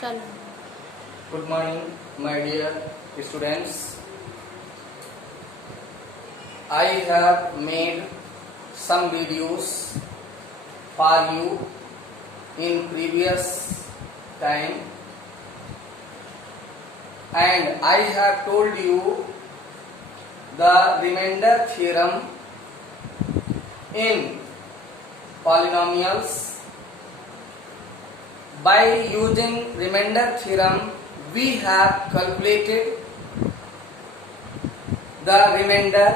चलो। Good morning, my dear students. I have made some videos for you in previous time, and I have told you the remainder theorem in polynomials. By using remainder theorem, we have calculated the remainder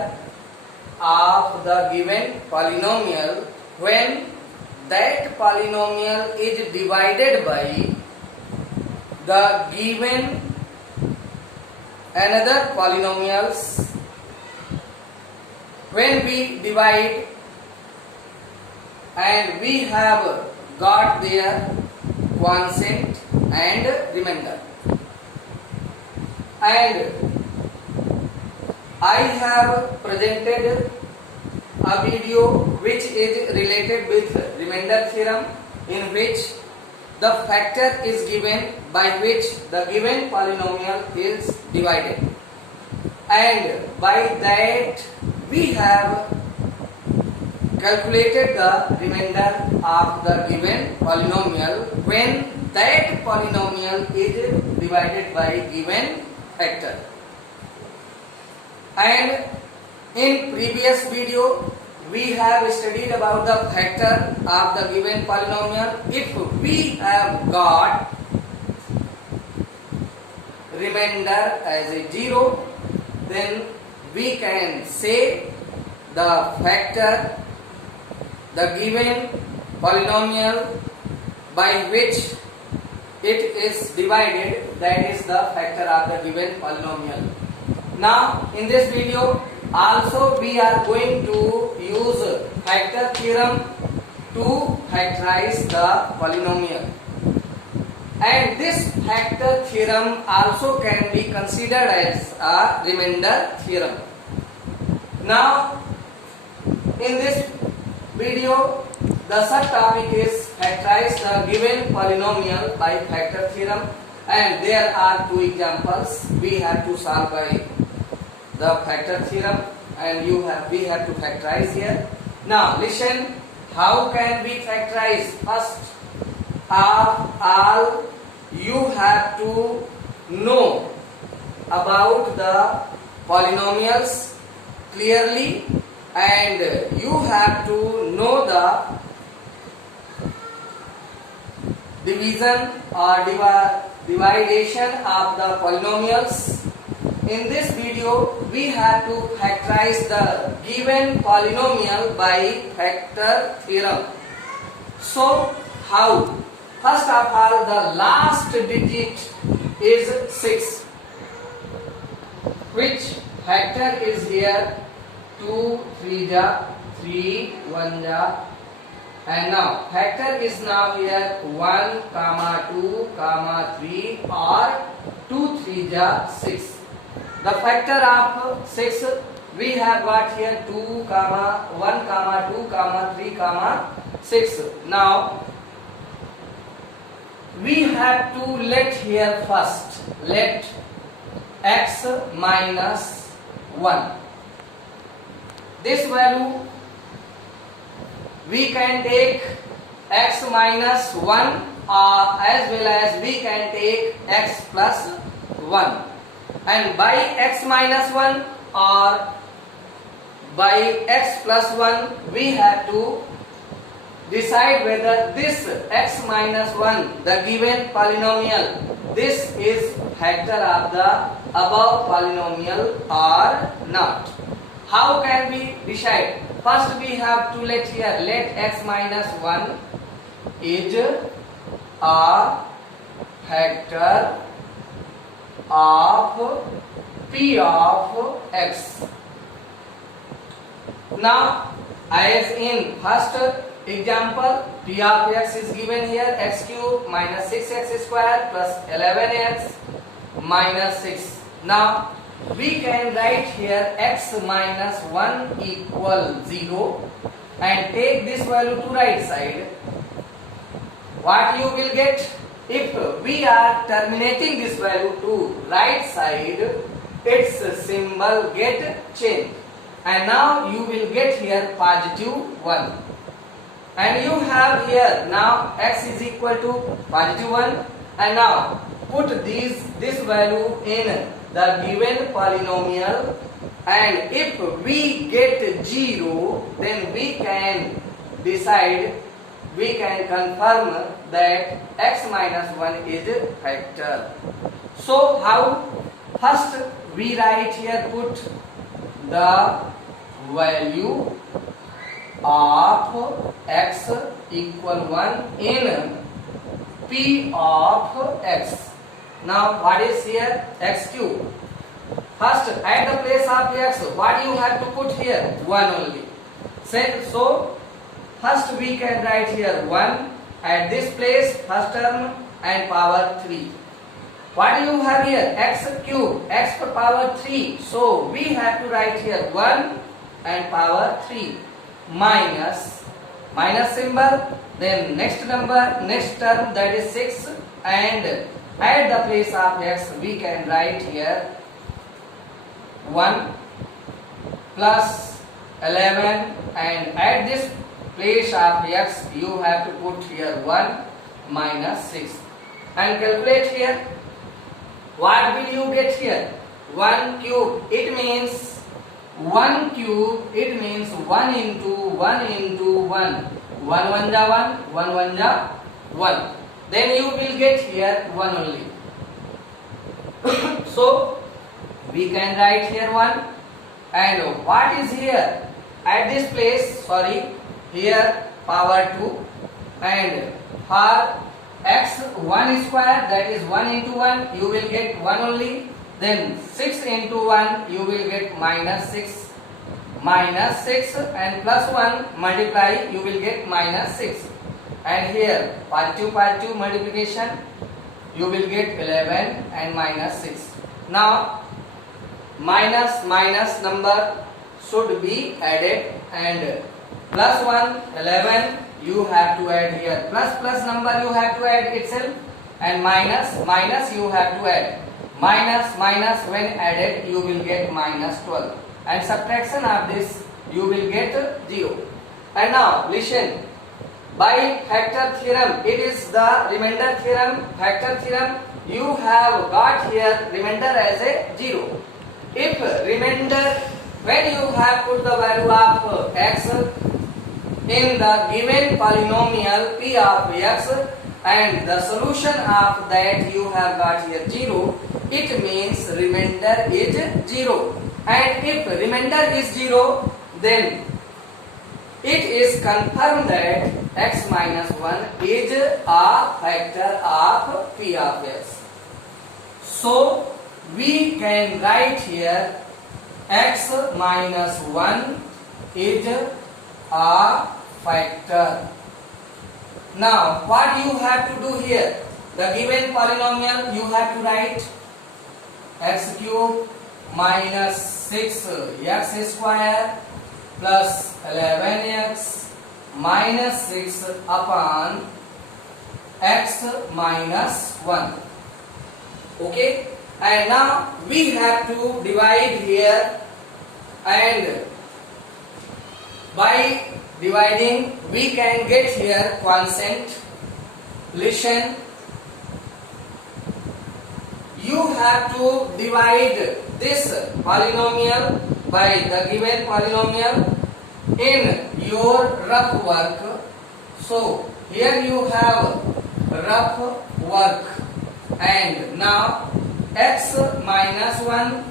of the given polynomial when that polynomial is divided by the given another polynomials. When we divide and we have got their quotient and remainder, and I have presented a video which is related with remainder theorem, in which the factor is given by which the given polynomial is divided, and by that we have calculated the remainder of the given polynomial when that polynomial is divided by given factor. And in previous video we have studied about the factor of the given polynomial. If we have got remainder as a 0, then we can say the factor, the given polynomial by which it is divided, that is the factor of the given polynomial. Now in this video also we are going to use factor theorem to factorize the polynomial, and this factor theorem also can be considered as a remainder theorem. Now in this video the subtopic is factorize the given polynomial by factor theorem, and there are two examples we have to solve by the factor theorem, and we have to factorize here. Now listen, how can we factorize? First of all, you have to know about the polynomials clearly, and you have to know the division or dividation of the polynomials. In this video we have to factorize the given polynomial by factor theorem. So how? First of all, the last digit is 6, which factor is here 2 3 ja 3 1 ja, and now factor is now here 1 comma 2 comma 3 or 2 3 ja 6. The factor of 6 we have got here 2 comma 1 comma 2 comma 3 comma 6. Now we have to let here first let x minus 1. This value we can take x minus 1, as well as we can take x plus 1, and by x minus 1 or by x plus 1 we have to decide whether this x minus 1, the given polynomial, this is factor of the above polynomial or not. How can we decide? First we have to let here let x minus 1 is a factor of p of x. Now as in first example, p of x is given here x cube minus 6x square plus 11x minus 6. Now we can write here x minus 1 equal 0 and take this value to right side. What you will get? if we are terminating this value to right side, its symbol get changed, and now you will get here positive 1, and you have here now x is equal to positive 1, and now put this value in the given polynomial, and if we get 0, then we can decide, we can confirm that x minus 1 is a factor. So how? First we write here, put the value of x equal 1 in p of x. Now what is here? X cube. First at the place of x, what you have to put here? 1 only. So first we can write here 1 at this place, first term, and power 3. What do you have here? X cube, x to power 3. So we have to write here 1 and power 3 minus symbol, then next number, next term, that is 6, and at the place of x we can write here 1 plus 11, and at this place of x you have to put here 1 minus 6 and calculate here. What will you get here? 1 cube. It means 1 cube. It means 1 into 1 into 1. 1 1 ja 1. 1 1 ja 1. Then you will get here 1 only. So we can write here 1. And what is here? At this place, sorry, here power 2. And for x 1 square, that is 1 into 1, you will get 1 only. Then 6 into 1, you will get minus 6. Minus 6 and plus 1 multiply, you will get minus 6. And here positive multiplication, you will get 11 and minus 6. Now minus number should be added, and plus 1 11 you have to add here, plus number you have to add itself, and minus you have to add. Minus when added you will get minus 12, and subtraction of this you will get 0. And now listen, by factor theorem, it is the remainder theorem, factor theorem, you have got here remainder as a 0. If remainder, when you have put the value of x in the given polynomial p of x, and the solution of that you have got here 0, it means remainder is 0. And if remainder is 0, then it is confirmed that x minus 1 is a factor of p of x. So we can write here x minus 1 is a factor. Now what you have to do here? The given polynomial you have to write x cube minus 6x square plus 11x minus 6 upon x minus 1. Okay, and now we have to divide here, and by dividing we can get here quotient. Listen, you have to divide this polynomial by the given polynomial in your rough work. So here you have rough work, and now x minus 1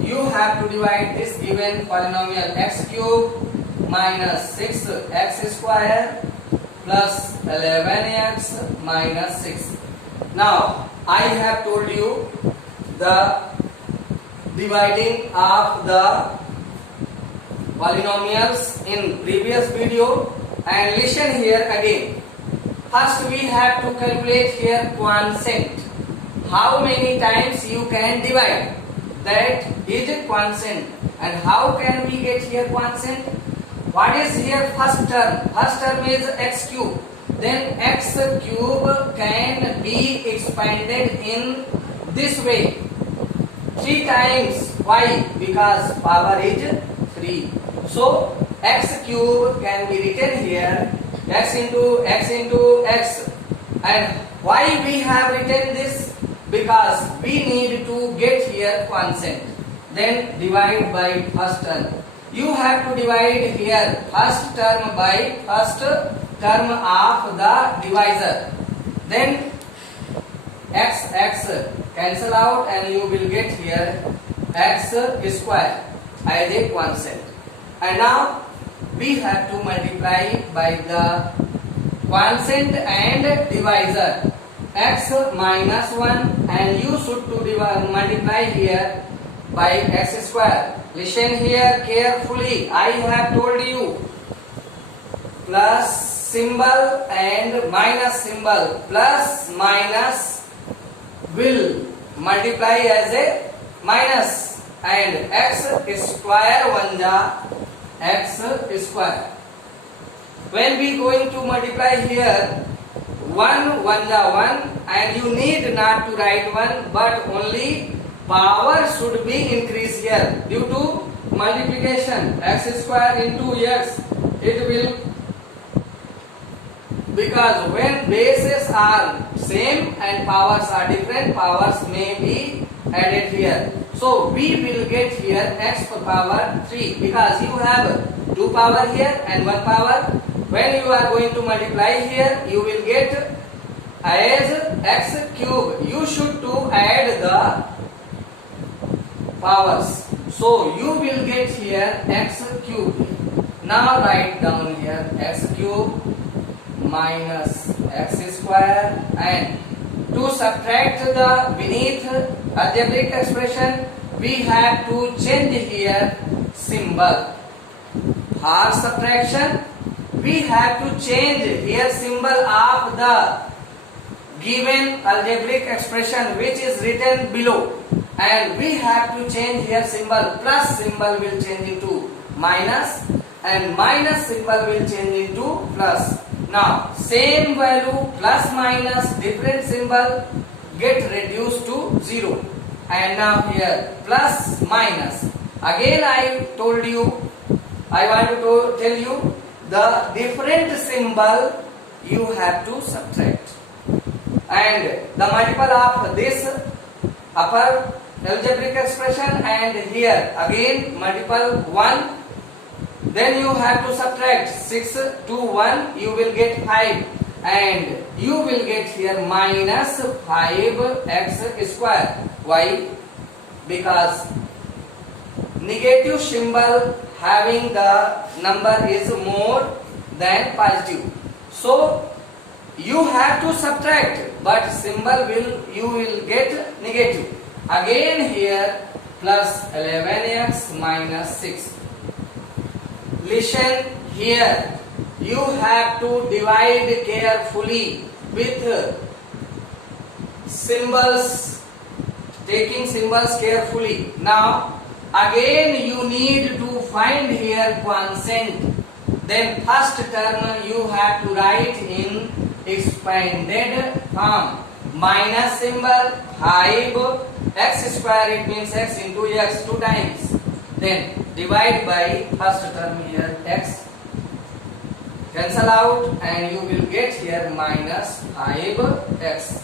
you have to divide this given polynomial x cube minus 6x square plus 11x minus 6. Now I have told you the dividing of the polynomials in previous video, and listen here again. First we have to calculate here quotient. How many times you can divide, that is a quotient. And how can we get here quotient? What is here first term? First term is x cube. then x cube can be expanded in this way 3 times. Why? Because power is 3. So x cube can be written here x into x into x. And why we have written this? Because we need to get here constant. Then divide by first term. You have to divide here first term by first term of the divisor. Then x cancel out and you will get here x square as a constant. And now we have to multiply by the constant and divisor x minus 1, and you should to multiply here by x square. Listen here carefully. I have told you plus symbol and minus symbol. Plus minus will multiply as a minus, and x square 1 ja x square. When we going to multiply here 1 1 ja 1, and you need not to write 1, but only power should be increased here due to multiplication. X square into x, it will, because when bases are same and powers are different, powers may be added here. So we will get here x power 3, because you have 2 power here and 1 power. When you are going to multiply here, you will get as x cube. You should to add the powers. So you will get here x cube. Now write down here x cube minus x square, and to subtract the beneath algebraic expression, we have to change here symbol. For subtraction, we have to change here symbol of the given algebraic expression which is written below, and we have to change here symbol. Plus symbol will change into minus, and minus symbol will change into plus. Now same value plus minus different symbol get reduced to 0, and now here plus minus. Again I told you, I want to tell you the different symbol you have to subtract, and the multiple of this upper algebraic expression, and here again multiple 1. Then you have to subtract 6 to 1, you will get 5, and you will get here minus 5x square. Why? Because negative symbol having the number is more than positive. So you have to subtract, but symbol will, you will get negative. Again here plus 11x minus 6. Listen here, you have to divide carefully with symbols, taking symbols carefully. Now again you need to find here constant. Then first term you have to write in expanded form. Minus symbol 5 x square, it means x into x 2 times. Then divide by first term here x, cancel out, and you will get here minus 5x.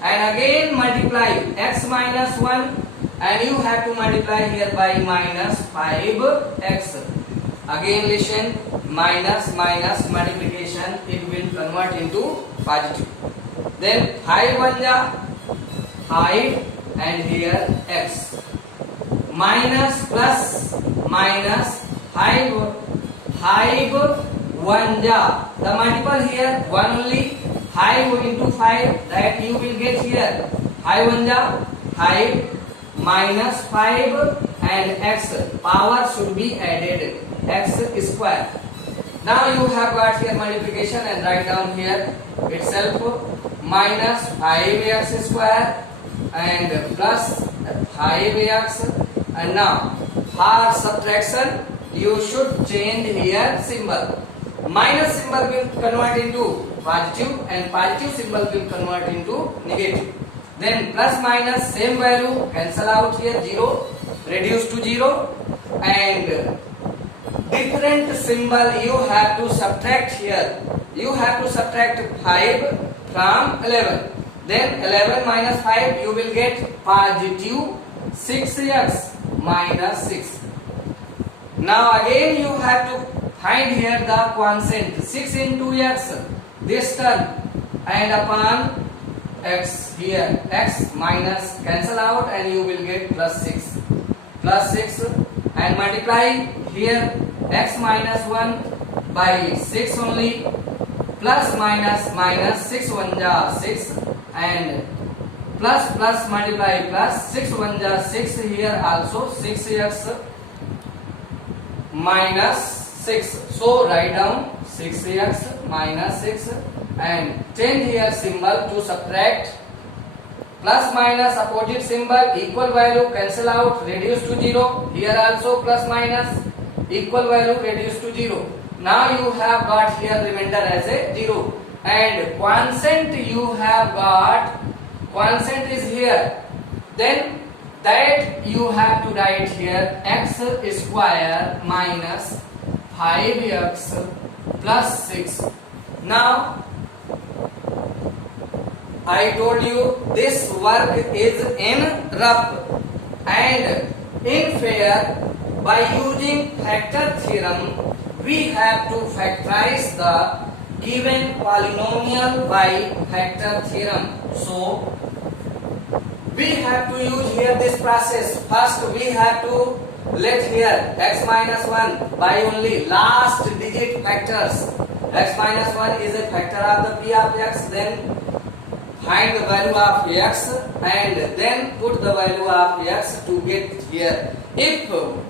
And again multiply x minus 1, and you have to multiply here by minus 5x. Again listen, minus minus multiplication, it will convert into positive. Then 5 1 ja 5, and here x. Minus plus minus 5 1 ja, the multiple here 1 only, 5 into 5, that you will get here 5 1 ja 5 minus 5 and x, power should be added x square. Now you have got here multiplication, and write down here itself minus 5x square and plus 5x. And now for subtraction you should change here symbol. minus symbol will convert into positive and positive symbol will convert into negative. Then plus minus same value cancel out here, 0 reduce to 0, and different symbol you have to subtract here. You have to subtract 5 from 11. Then 11 minus 5 you will get positive 6x minus 6. Now again you have to find here the quotient 6 into x, this term, and upon x here, x minus cancel out and you will get plus 6. Plus 6 and multiply here x minus 1 by 6 only, plus minus minus 6 1 ja 6, and plus plus multiply plus 6 1 ja 6, here also 6x minus 6. So write down 6x minus 6 and change here symbol to subtract. Plus minus opposite symbol, equal value cancel out, reduce to 0. Here also plus minus equal value reduce to 0. Now you have got here remainder as a 0, and quotient you have got, quotient is here. Then that you have to write here x square minus 5x plus 6. Now I told you this work is in rough and in fair. By using factor theorem, we have to factorize the given polynomial by factor theorem. So we have to use here this process. First we have to let here x minus 1 by only last digit factors. X minus 1 is a factor of the p of x. Then find the value of x and then put the value of x to get here. If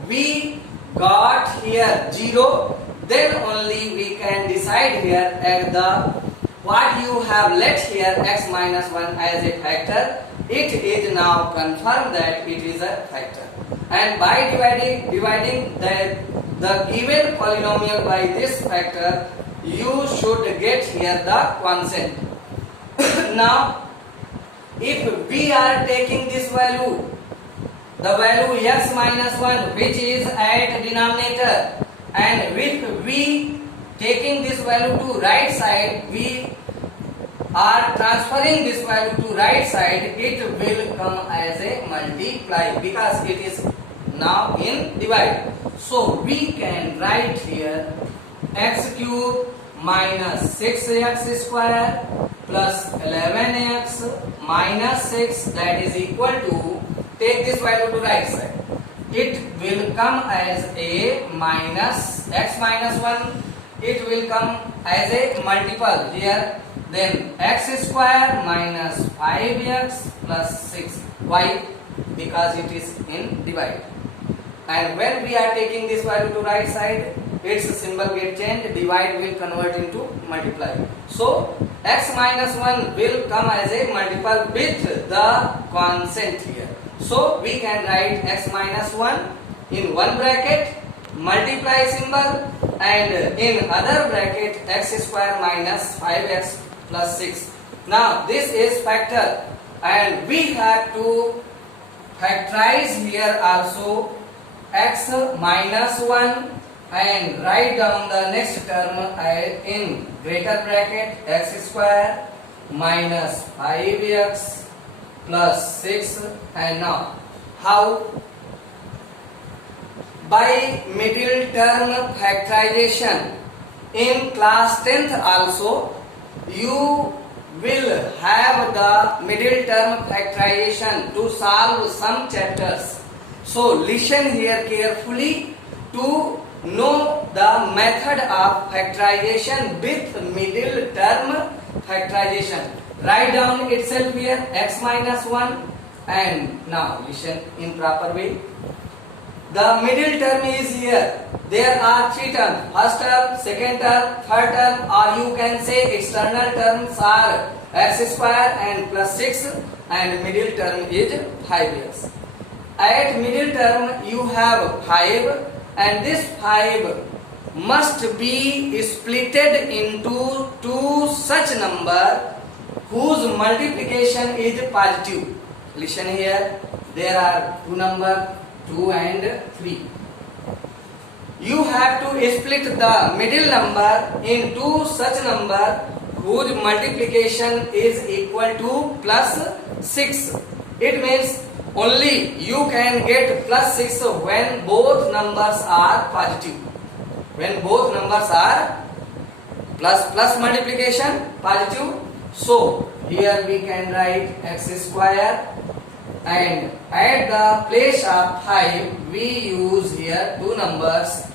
we got here 0, then only we can decide here at the what you have let here x minus 1 as a factor. It is now confirmed that it is a factor, and by dividing the given polynomial by this factor, you should get here the quotient. Now if we are taking this value, the value x minus 1 which is at denominator, and if we taking this value to right side, we are transferring this value to right side, it will come as a multiply because it is now in divide. So we can write here x cube minus 6x square plus 11x minus 6, that is equal to, take this value to right side, it will come as a minus x minus 1, it will come as a multiple here, then x square minus 5x plus 6. Why? Because it is in divide, and when we are taking this value to right side, its symbol get changed, divide will convert into multiply. So x minus 1 will come as a multiple with the quotient here. So we can write x minus 1 in one bracket, multiply symbol, and in other bracket x square minus 5x plus 6. Now this is factor, and we have to factorize here also x minus 1 and write down the next term in greater bracket x square minus 5x plus 6. And now how? By middle term factorization. In class 10th also you will have the middle term factorization to solve some chapters. So listen here carefully to know the method of factorization with middle term factorization. Write down itself here x minus 1, and now listen in proper way. The middle term is here. There are three terms: first term, second term, third term, or you can say external terms are x square and plus 6, and middle term is 5x. At middle term you have 5, and this 5 must be splitted into two such number whose multiplication is positive. Listen here, there are two numbers, 2 and 3. You have to split the middle number into such number whose multiplication is equal to plus 6. It means only you can get plus 6 when both numbers are positive. When both numbers are plus multiplication positive. So here we can write x square, and at the place of 5 we use here two numbers,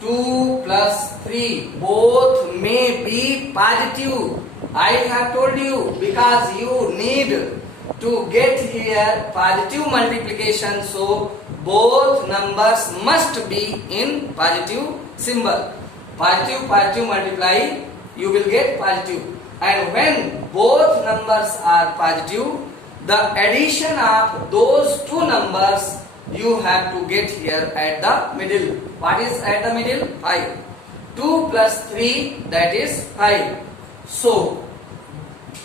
2 plus 3, both may be positive. I have told you, because you need to get here positive multiplication, so both numbers must be in positive symbol. Positive multiply, you will get positive. And when both numbers are positive, the addition of those two numbers you have to get here at the middle. What is at the middle? 5. 2 plus 3, that is 5. So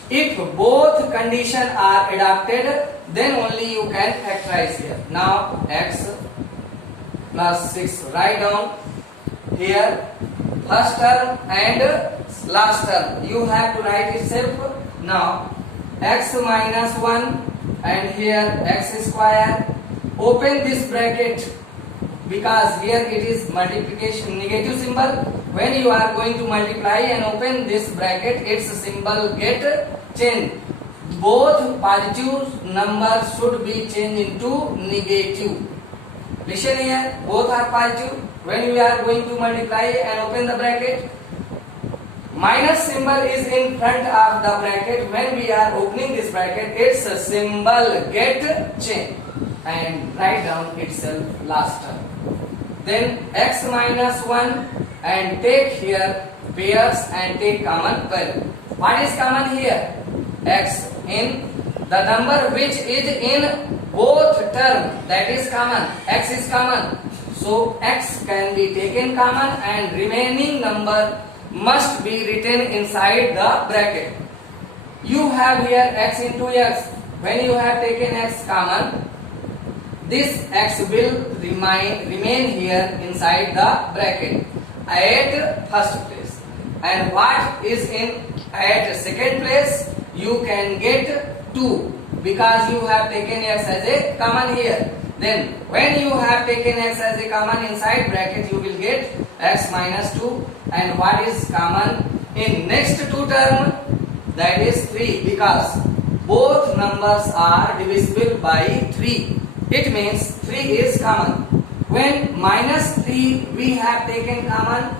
if both conditions are adopted, then only you can factorize here. Now x plus 6, write down here first term and last term. You have to write itself. Now x minus 1 and here x square. Open this bracket because here it is multiplication negative symbol. When you are going to multiply and open this bracket, its symbol get changed. Both positive numbers should be changed into negative. Listen here, both are positive. When you are going to multiply and open the bracket, minus symbol is in front of the bracket. When we are opening this bracket, its symbol get changed and write down itself last term. Then x minus 1 and take here pairs and take common value. What is common here? X in the number which is in both term, that is common. X is common. So x can be taken common and remaining number must be written inside the bracket. You have here x into x. When you have taken x common, this x will remain here inside the bracket at first place. And what is in at second place? You can get 2 because you have taken x as a common here. Then when you have taken x as a common inside bracket, you will get x minus 2. And what is common in next two term? That is 3, because both numbers are divisible by 3. It means 3 is common. When minus 3 we have taken common,